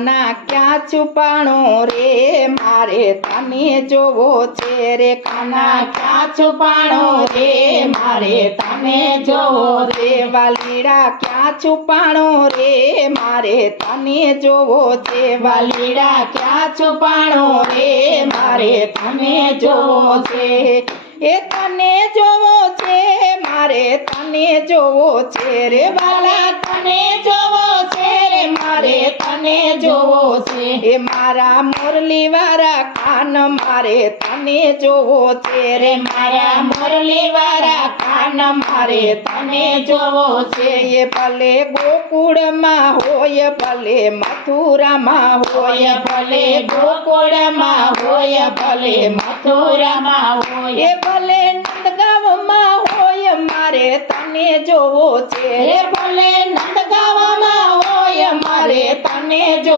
કાના ક્યાં છુપાણો રે મારે તને જોવો છે રે કાના ક્યાં છુપાણો રે મારે તને જોવો છે વાલીડા ક્યાં છુપાણો રે મારે તને જોવો છે વાલીડા ક્યાં છુપાણો રે મારે તને જોવો છે એ તને જોવો છે મારે તને જોવો છે રે વાલા તને જોવો છે રે મારે તને જોવો છે એ મારા મોરલી વાળા કાન મારે તને જોવો છે રે મારા મોરલી વાળા કાન મારે તને જોવો છે એ ભલે ગોકુળમાં હોય ભલે મથુરામાં હોય ભલે ગોકુળમાં હોય ભલે મથુરામાં હોય એ ભલે નંદગાંવમાં હોય મારે તને જોવો છે ભલે નંદગાંવમાં હોય મારે તને